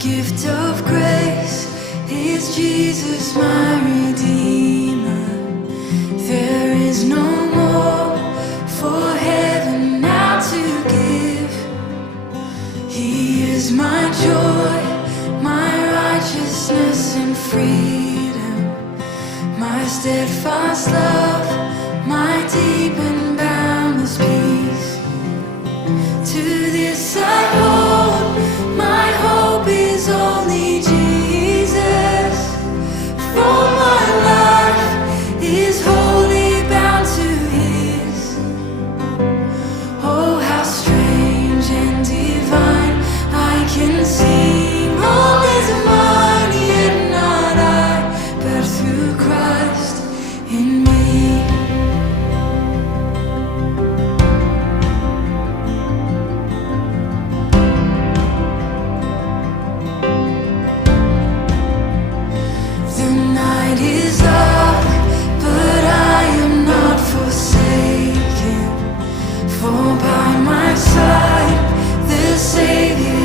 gift of grace is Jesus, my Redeemer. There is no more for heaven now to give. He is my joy, my righteousness and freedom, my steadfast love, my deep and boundless peace. To this I hold, my hope is only Jesus. For my life is wholly bound to His. Oh, how strange and divine, I can sing all is mine, yet not I, but through Christ in me. For by my side the Savior